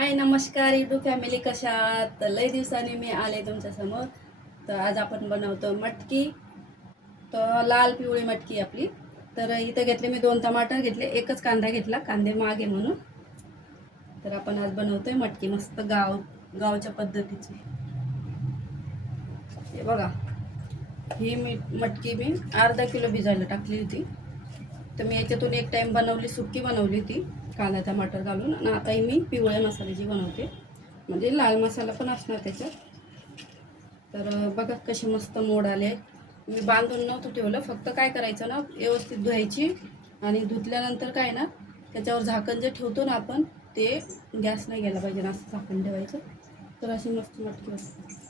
हाय नमस्कार YouTube family कशा तर लय दिवसांनी मी आले तुमच्यासमोर. तर आज आपण बनवतो मटकी. तर लाल पिवळी मटकी आपली. तर इथं घेतले मी दोन टमाटर घेतले. एकच कांदा घेतला. कांदे मागे म्हणून. तर आपण आज बनवतोय मटकी. मस्त गाव गावच्या पद्धतीची. हे बघा. ही मी मटकी मी अर्धा किलो भिजायला टाकली होती. तर मी याच्यातून एक टाईम बनवली सुक्की बनवली होती. कांदा टमाटर घालून आणि आता मी पिवळ्या मसाल्याची बनवते म्हणजे लाल मसाला पण असणार त्याच्यात. तर बघा कसे मस्त मोड आले. मी बांधून नव्हतं ठेवलं फक्त काय करायचं ना व्यवस्थित धुवायची आणि धुतल्यानंतर काय ना त्याच्यावर झाकण जे ठेवतो ना आपण ते गॅस नाही गेला पाहिजे ना असं झाकण ठेवायचं. तर अशी मस्त मटकी असते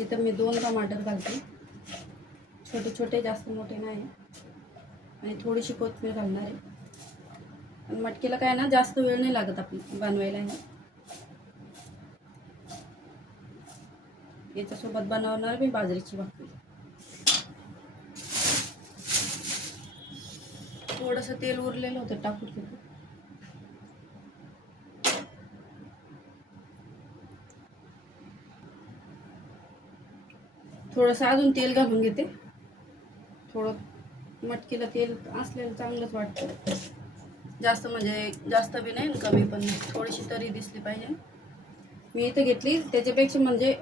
इथं मी दोन टमाटर घालते. छोटे छोटे जास्त मोठे नाही. आणि थोडीशी कोथमीर घालणार आहे. आणि मटकीला काय ना जास्त वेळ नाही लागत आपली बनवायला हे याच्यासोबत बनवणार मी बाजरीची भाकरी. थोडंसं तेल उरलेलं होतं टाकून घेतो. थोडंसं अजून तेल घालून घेते. थोडं मटकीला तेल असलेलं चांगलंच वाटतं. जास्त म्हणजे जास्त बी नाही कमी पण थोडीशी तरी दिसली पाहिजे. मी इथं घेतली. त्याच्यापेक्षा म्हणजे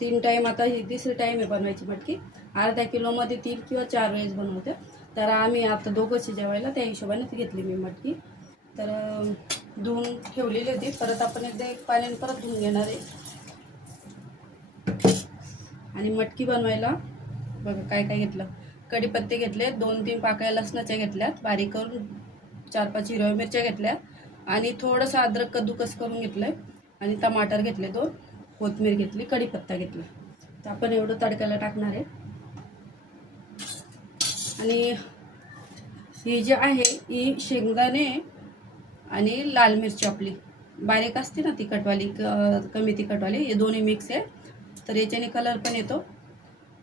तीन टाईम आता ही तिसरी टाईम आहे बनवायची मटकी. अर्ध्या किलोमध्ये तीन किंवा चार वेळेस बनवते. तर आम्ही आता दोघंशी जेवायला त्या हिशोबानेच घेतली मी मटकी. तर धुवून ठेवलेली होती. परत आपण एकदा एक पाण्याने परत धुवून घेणार आहे. आणि मटकी बनवायला बघा काय काय घेतलं. कढीपत्ते घेतले दोन तीन पाकळ्या लसणाच्या घेतल्यात बारीक करून चार पाच हिरव्या मिरच्या घेतल्या आणि थोडंसं अद्रक कद्दूकस करून घेतलं आणि टमाटर घेतले दोन कोथमीर घेतली कढीपत्ता घेतला. तर आपण एवढं तडक्याला टाकणार आहे. आणि ही जी आहे ही शेंगदाणे आणि लाल मिरची आपली. बारीक असते ना तिखटवाली क- कमी तिखटवाली हे दोन्ही मिक्स आहे. तर याच्याने कलर पण येतो.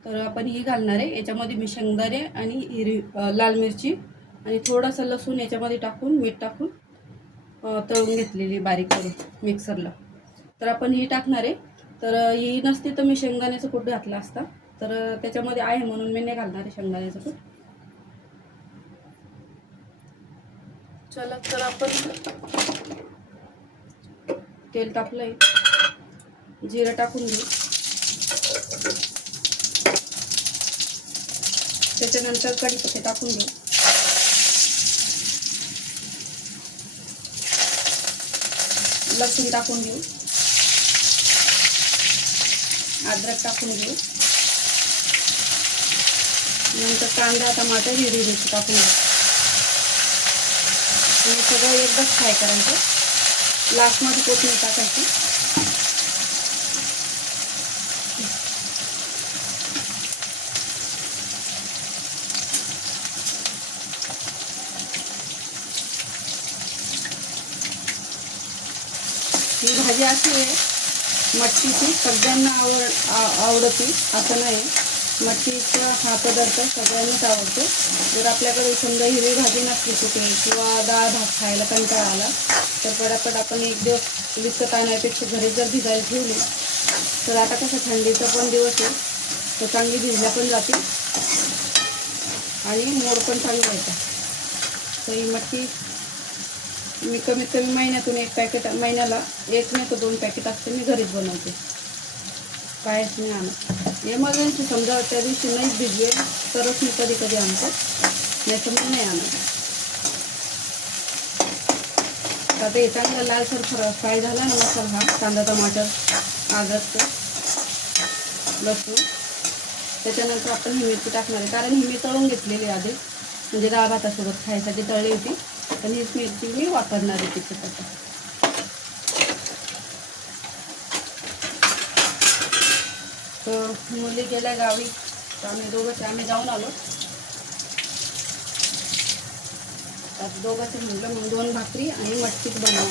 तर आपण ही घालणार आहे. याच्यामध्ये मी शेंगदाणे आणि हिरवी लाल मिरची आणि थोडंसं लसूण याच्यामध्ये टाकून मीठ टाकून तळून घेतलेली बारीक करून मिक्सरला. तर आपण ही टाकणार आहे. तर ही नसती तर मी शेंगदाण्याचं कूट घातला असता. तर त्याच्यामध्ये आहे म्हणून मी नाही घालणार आहे शेंगदाण्याचं कूट. चला तर आपण तेल टाकलंय जिरं टाकून घेऊ. त्याच्यानंतर कढीपत्ते टाकून घेऊ. लसूण टाकून घेऊ. अद्रक टाकून घेऊ. नंतर कांदा टमाटर हिरवी मिरची टाकून घेऊ. सगळं एकदाच फ्राय करायचं. लास्टमध्ये कोथिंबीर टाकायची. ही भाजी अशी आहे. मटकीची. सगळ्यांना आवड आ- असं नाही. मटकीचा हा पदार्थ सगळ्यांनाच आवडतो. जर आपल्याकडे समजा हिरवी भाजी नसली कुठे किंवा डाळ भात खायला कंटाळा आला तर पटापट आपण एक दिवस विकत आणण्यापेक्षा घरी जर भिजायला ठेवली तर आता कसं थंडीचा पण दिवस आहे तर चांगली भिजल्या पण जाते आणि मोड पण चांगलं येतं. तर ही मटकी मी कमीत कमी महिन्यातून एक पॅकेट महिन्याला एक नाही तर दोन पॅकेट असते मी घरीच बनवते. कायच नाही आणत. एमर्जन्सी समजा त्या दिवशी नाही भिजले तरच मी कधी कधी आणतो. नाही तर नाही आणत. तर आता हे चांगला लालसर फ्रा फ्राय झाला ना मसाला हा कांदा टमाटर आदरचं लसूण. त्याच्यानंतर आपण ही मिरची टाकणार आहे. कारण ही मी तळून घेतलेली आधी. म्हणजे डाळ भातासोबत खायसाठी तळली होती. आणि मिरची मी वापरणार आहे तिथे आता तर मुली गेल्या गावी तर आम्ही दोघंच आम्ही जाऊन आलो. आता दोघांचं म्हटलं मग दोन भाकरी आणि मटकीच बनवा.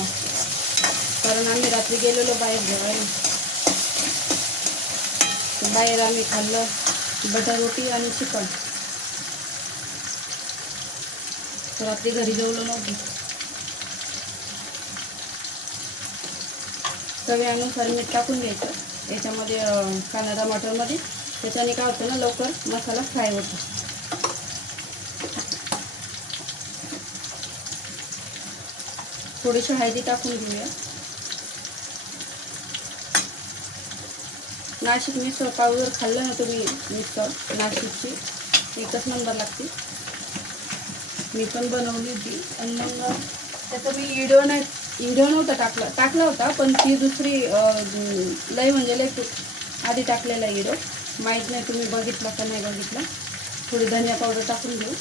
कारण आम्ही रात्री गेलेलो बाहेर जेवायला. बाहेर आम्ही खाल्लं बटर रोटी आणि चिकन. तर रात्री घरी जेवलो नव्हती. तव्यानुसार मीठ टाकून घ्यायचं. याच्यामध्ये कांदा टमाटरमध्ये त्याच्याने काय होतं ना लवकर मसाला फ्राय होतो. थोडीशी हळदी टाकून घेऊया. नाशिक मिसळ पावडर खाल्लं ना तुम्ही मिसळ नाशिकची. एकच नंबर लागते. मी पण बनवली होती. आणि मग त्याचा मी व्हिडिओ नाही व्हिडिओ नव्हता टाकला. टाकला होता पण ती दुसरी लय म्हणजे लय आधी टाकलेला व्हिडिओ माहीत नाही तुम्ही बघितला का नाही बघितला. थोडी धनिया पावडर टाकून घेऊ.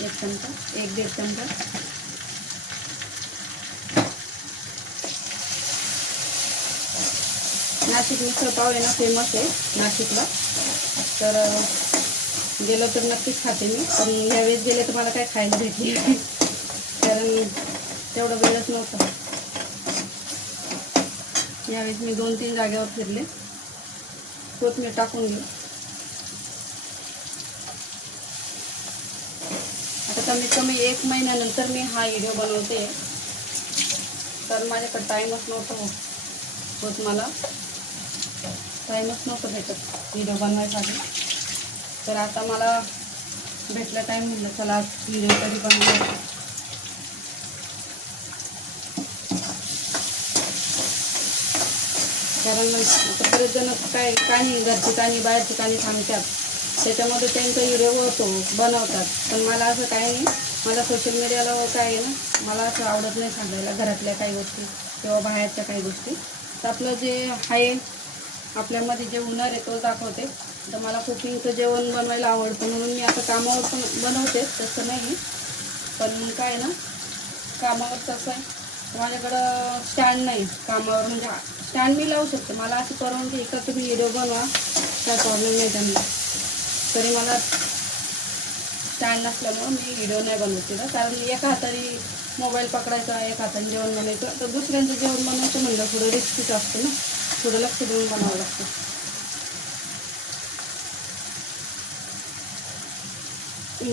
एक चमचा एक दीड चमचा. नाशिक मिसळ पाव आहे ना फेमस आहे नाशिकला. तर गेलो तर नक्कीच खाते मी. पण ह्यावेळेस गेले तर मला काय खायला भेटली कारण तेवढा वेळच नव्हता. यावेळेस मी दोन तीन जागेवर फिरले. कोथमीर टाकून घेऊ आता कमीत कमी एक महिन्यानंतर मी हा व्हिडिओ बनवते. तर माझ्याकडे टाईमच नव्हता हो. होत मला. टाईमच नव्हतं भेटत व्हिडिओ बनवायसाठी. तर आता मला भेटला टाईम म्हटलं चला व्हिडिओ तरी बनवूया. कारण आता बरेच जण काय काही घरचे काही बाहेरचे काही सांगतात त्याच्यामध्ये त्यांचा व्हिडिओ होतो बनवतात. पण मला असं काही नाही. मला सोशल मीडियाला काय आहे ना. मला असं आवडत नाही सांगायला घरातल्या काही गोष्टी किंवा बाहेरच्या काही गोष्टी. तर आपलं जे आहे आपल्यामध्ये जे हुनर आहे तो दाखवते. तर मला कुकिंगचं जेवण बनवायला आवडतं म्हणून मी आता कामावर पण बनवते तसं नाही. पण काय आहे ना कामावर तसं आहे. माझ्याकडं स्टँड नाही कामावर म्हणजे स्टँड मी लावू शकते. मला अशी परवानगी की का तुम्ही व्हिडिओ बनवा काय प्रॉब्लेम नाही त्यांना. तरी मला स्टँड नसल्यामुळं मी व्हिडिओ नाही बनवते ना कारण एका हाताने मोबाईल पकडायचा एका हाताने जेवण बनवायचं तर दुसऱ्यांचं जेवण बनवायचं म्हणलं थोडं रिस्कीच असतं ना. थोडं लक्ष देऊन बनावं लागतं.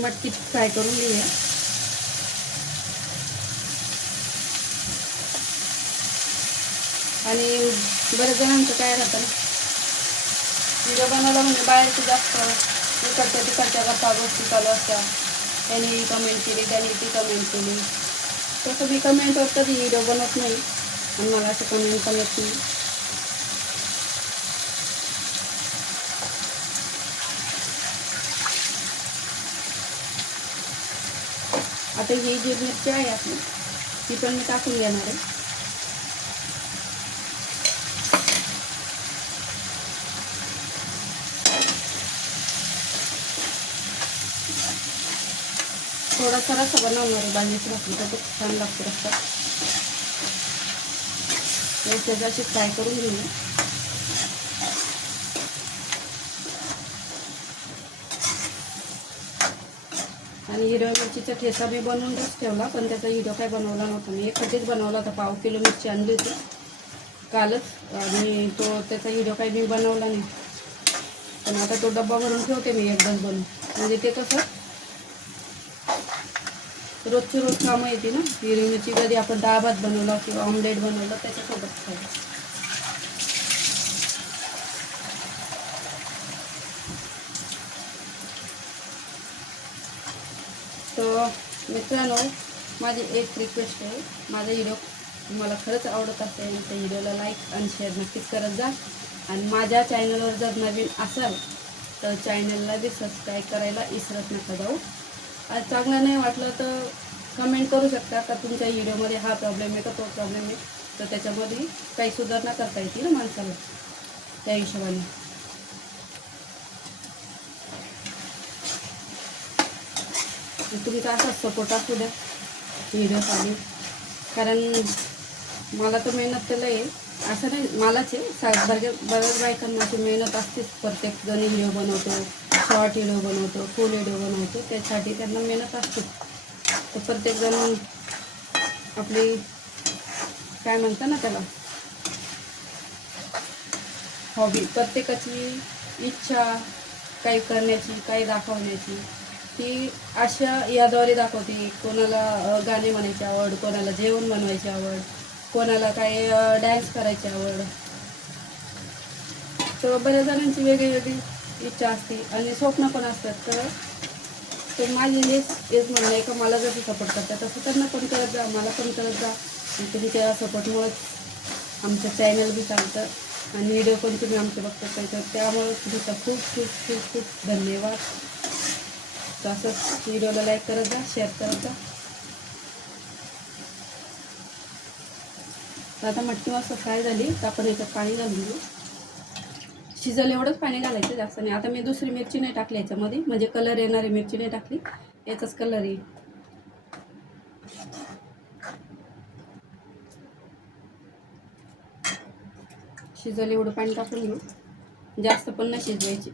मटकी फ्राय करून घेऊया आणि बऱ्याच जणांचं काय राहतं? व्हिडिओ बनवला म्हणजे बाहेरचं जास्त इकडच्या तिकडच्या गप्पा गोष्टी चालू असतात. त्यांनी कमेंट केली त्यांनी ती कमेंट केली. तसं मी कमेंटवर कधी व्हिडिओ बनवत नाही. आणि मला असं कमेंट पण येत नाही. आता ही जी मिरची आहे आपली ती पण मी टाकून घेणार आहे. थोडासा रस्सा बनवणार आहे बांधीची भाकरी तर खूप छान लागतो रस्सा. त्याची अशी फ्राय करून घेऊ आणि हिरव्या मिरचीचा ठेसा मी बनवूनच ठेवला पण त्याचा हिडो काय बनवला नव्हता. मी एक कधीच बनवला होता पाव किलो मिरची आणली होती. कालच. आणि तो त्याचा व्हिडिओ काय मी बनवला नाही. पण आता तो डब्बा भरून ठेवते मी एकदाच बनवून. म्हणजे ते कसं रोजची रोज कामं येते ना. हिरवी मिरची कधी आपण डाळ भात बनवला किंवा ऑमलेट बनवलं त्याच्यासोबत खायला तर मित्रांनो माझी एक रिक्वेस्ट आहे. माझा व्हिडिओ तुम्हाला खरंच आवडत असेल तर व्हिडिओला लाईक आणि शेअर नक्कीच करत जा. आणि माझ्या चॅनलवर जर नवीन असाल तर चॅनलला बी सबस्क्राईब करायला विसरत नका जाऊ. आज चांगलं नाही वाटलं तर कमेंट करू शकता का तुमच्या व्हिडिओमध्ये हा प्रॉब्लेम आहे का तो प्रॉब्लेम आहे. तर त्याच्यामध्ये काही सुधारणा करता येतील ना माणसाला. त्या हिशोबाने. तुमचा असाच सपोर्ट असू द्या. व्हिडिओसाठी कारण मला तर मेहनत तर लय आहे. असं नाही मलाच आहे. सा बऱ्याच बऱ्याच बायकांना ती मेहनत असतेच. प्रत्येक जण व्हिडिओ बनवतो शॉर्ट व्हिडिओ बनवतो फुल व्हिडिओ बनवतो. त्यासाठी त्यांना मेहनत असते. तर प्रत्येकजण आपली काय म्हणतं ना त्याला? हॉबी प्रत्येकाची इच्छा काही करण्याची काही दाखवण्याची. ती अशा याद्वारे दाखवते कोणाला गाणे म्हणायची आवड कोणाला जेवण बनवायची आवड कोणाला काही डॅन्स करायची आवड. तर बऱ्याच जणांची वेगळी वेगळी इच्छा असते आणि स्वप्न पण असतात. तर तर माझी हेच हेच म्हणणं आहे का मला जसं सपोर्ट करतात तसं त्यांना पण करत जा मला पण करत जा. आणि तुमच्या सपोर्टमुळेच आमचं चॅनल बी चालतं आणि व्हिडिओ पण तुम्ही आमचे बघतात. त्यामुळे तुमचा खूप खूप खूप खूप धन्यवाद. तर असंच व्हिडिओला लाईक करत जा शेअर करत जा. तर आता मटकी मस्त फ्राय झाली. तर आपण याच्यात पाणी घालून घेऊ. शिजल एवढंच पाणी घालायचं जास्त नाही. आता मी दुसरी मिरची नाही टाकली याच्यामध्ये. म्हणजे कलर येणारी मिरची नाही टाकली. याचाच कलर येईल शिजल एवढं पाणी टाकून घेऊ. जास्त पण नाही शिजवायची.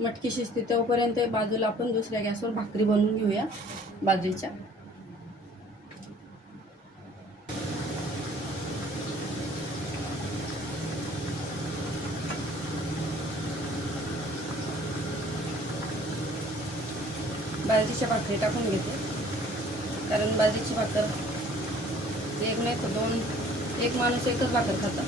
मटकी शिजते तोपर्यंत बाजूला आपण दुसऱ्या गॅसवर भाकरी बनवून घेऊया बाजरीच्या. बाजरीच्या भाकरी टाकून घेते. कारण बाजरीची भाकर एक नाही तर दोन एक माणूस एकच भाकर खाता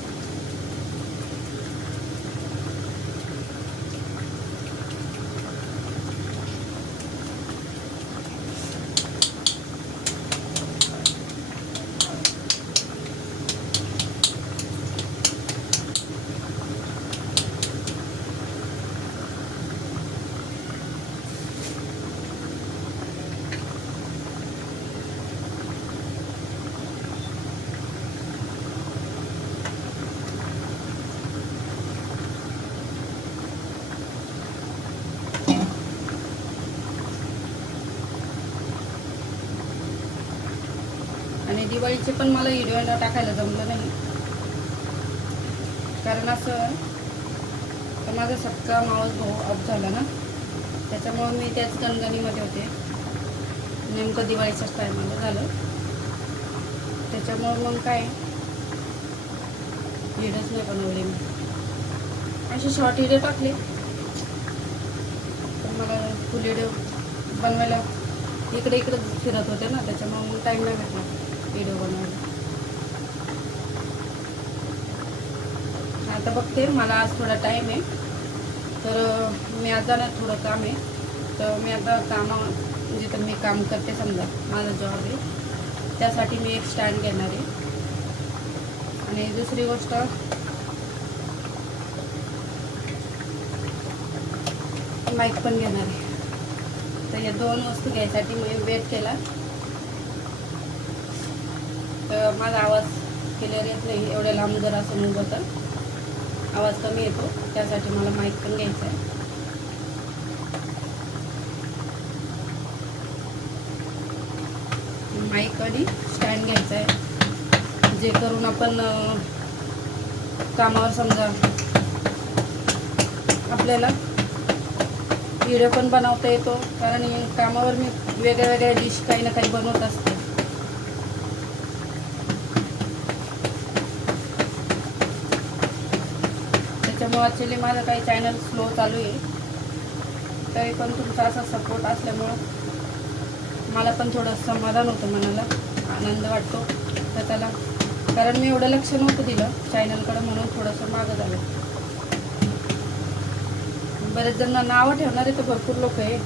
आणि दिवाळीचे पण मला व्हिडिओ टाकायला जमलं नाही. कारण असं तर माझा सक्का मावस भाऊ अप झाला ना त्याच्यामुळं मी त्याच गणगणीमध्ये होते. नेमकं दिवाळीच्याच टायमाला झालं. त्याच्यामुळं मग काय? व्हिडिओच नाही बनवले मी. असे शॉर्ट व्हिडिओ टाकले. तर मला फुल व्हिडिओ बनवायला इकडे इकडे फिरत होते ना त्याच्यामुळे मग टाईम नाही भेटला. व्हिडिओ बनवायला आता बघते मला आज थोडा टाईम आहे. तर मी आता ना थोडं काम आहे. तर मी आता कामा म्हणजे जिथं मी काम करते समजा माझा जॉब आहे. त्यासाठी मी एक स्टँड घेणार आहे. आणि दुसरी गोष्ट माईक पण घेणार आहे. तर या दोन वस्तू घ्यायसाठी मी वेट केला. तर माझा आवाज क्लिअर येत नाही एवढ्या लांब जर असं मुंबत तर. आवाज कमी येतो त्यासाठी मला माईक पण घ्यायचा आहे. माईक आणि स्टँड घ्यायचा आहे. जे करून आपण कामावर समजा आपल्याला व्हिडिओ पण बनवता येतो. कारण कामावर मी वेगळ्या वेगळ्या डिश काही ना काही बनवत असते. त्याच्यामुळे ॲक्च्युली माझं काही चॅनल स्लो चालू आहे. तरी पण तुमचा असा सपोर्ट असल्यामुळं मला पण थोडं समाधान होतं मनाला आनंद वाटतो तर त्याला. कारण मी एवढं लक्ष नव्हतं दिलं चॅनलकडं म्हणून थोडंसं मागं झालं. बरेच जण नावं ठेवणारे तर भरपूर लोक आहे.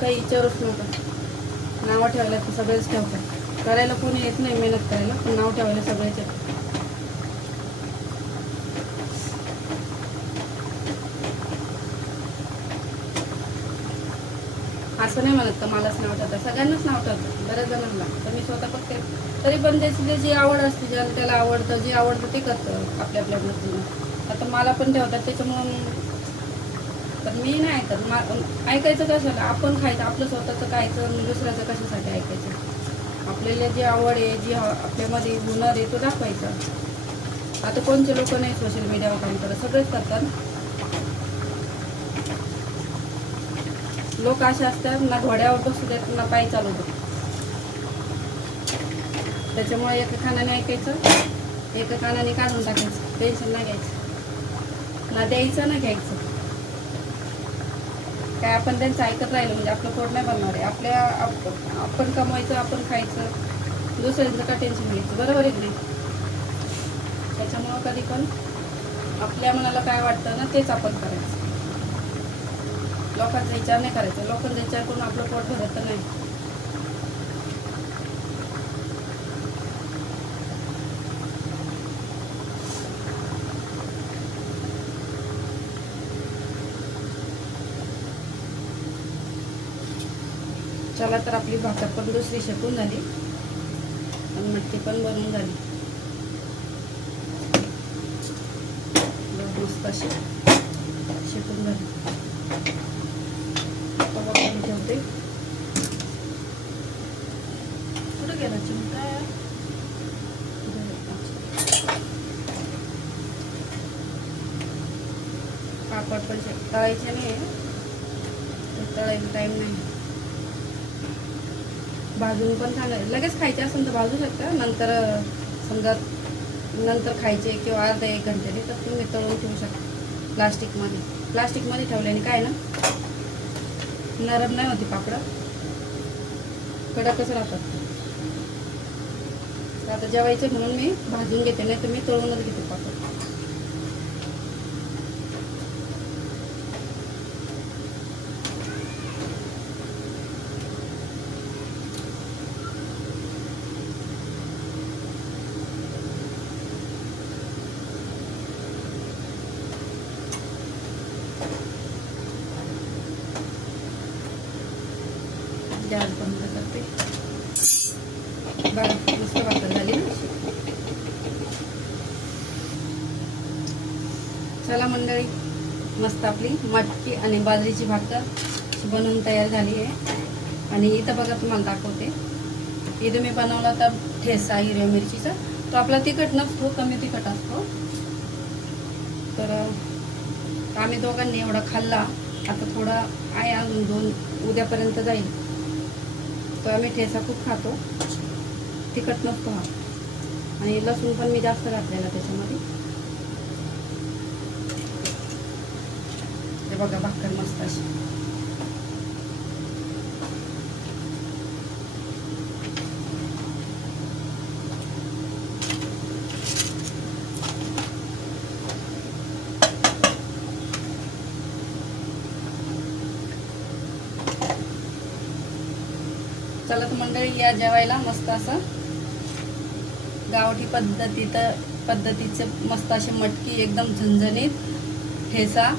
काही विचारूच नव्हतं. नावं ठेवायला तर सगळेच ठेवतात. करायला कोणी येत नाही मेहनत करायला पण नाव ठेवायला सगळेच येतात. असं नाही म्हणत तर मलाच नाव ठरतं सगळ्यांनाच नाव ठरतं बऱ्याच जणांना. तर मी स्वतः बघते तरी पण त्याची जे जी आवड असते ज्याला त्याला आवडतं जे आवडतं ते करतं आपल्या आपल्या गोष्टीनं. आता मला पण ठेवतात त्याच्यामुळं तर मी नाही ऐकत. मा ऐकायचं कशाला? आपण खायचं आपलं स्वतःचं खायचं दुसऱ्याचं कशासाठी ऐकायचं? आपल्याला जी आवड आहे जी आपल्यामध्ये हुनर आहे तो दाखवायचा. आता कोणते लोक नाही सोशल मीडियावर काम करत सगळेच करतात लोक असे असतात ना घोड्यावर बसू देत ना पायी चालवतो त्याच्यामुळे एका कानाने ऐकायचं एका कानाने काढून टाकायचं टेन्शन नाही घ्यायचं. ना द्यायचं ना घ्यायचं. काय आपण त्यांचं ऐकत राहिलं म्हणजे आपलं पोट नाही बनणार आहे. आपल्या आप- आपण कमवायचं आपण खायचं दुसऱ्यांचं का टेन्शन घ्यायचं? बरोबर आहे नाही? त्याच्यामुळं कधी पण आपल्या मनाला काय वाटतं ना तेच आपण करायचं. लोकांचा विचार नाही करायचा. लोकांचा विचार करून आपलं पोट भरत तर नाही. चला तर आपली भाकर पण दुसरी शेकून झाली. आणि मटकी पण बनवून झाली. मस्त अशी शेकून झाली. बघ कुठं गेला चिमटा पापड पण तळायचे नाही ते तळायला टाईम नाही. भाजून पण चांगलं लगेच खायचे असेल तर भाजू शकता. नंतर समजा नंतर खायचे किंवा अर्धा एक घंट्याने तर तुम्ही तळून ठेवू शकता. प्लास्टिकमध्ये. प्लास्टिकमध्ये ठेवल्याने काय ना नरम नाही होती पाकडं कडकच राहतात? आता जेवायचं म्हणून मी भाजून घेते नाही तर मी तळूनच घेते पापड गॅस बंद करते बघा मस्त भाकर झाली ना अशी. चला मंडळी मस्त आपली मटकी आणि बाजरीची भाकर बनवून तयार झाली आहे. आणि इथं बघा तुम्हाला दाखवते. इथं मी बनवला तर ठेसा हिरव्या मिरचीचा. तो आपला तिखट नसतो कमी तिखट असतो. तर आम्ही दोघांनी एवढा खाल्ला. आता थोडा आहे अजून दोन उद्यापर्यंत जाईल. तर आम्ही ठेसा खूप खातो. तिखट नसतो हा. आणि लसूण पण मी जास्त घातलेला त्याच्यामध्ये. बघा भाकर मस्त अशी. चला तर मंडळी या जेवायला मस्त असं. गावठी पद्धतीत पद्धतीचे मस्त असे मटकी एकदम झणझणीत ठेसा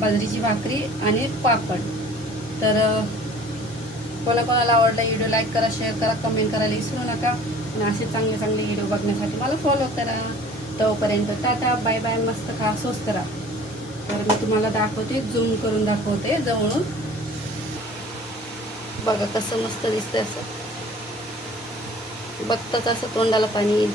बाजरीची भाकरी आणि पापड. तर कोणा कोणाला आवडला व्हिडिओ लाईक करा शेअर करा कमेंट करायला विसरू नका. आणि असे चांगले चांगले व्हिडिओ बघण्यासाठी मला फॉलो करा. तोपर्यंत टाटा बाय बाय मस्त खा स्वस्त करा तर मी तुम्हाला दाखवते झूम करून दाखवते जवळून. बघा कसं मस्त दिसतं असं. बघताच असं तोंडाला पाणी येईल.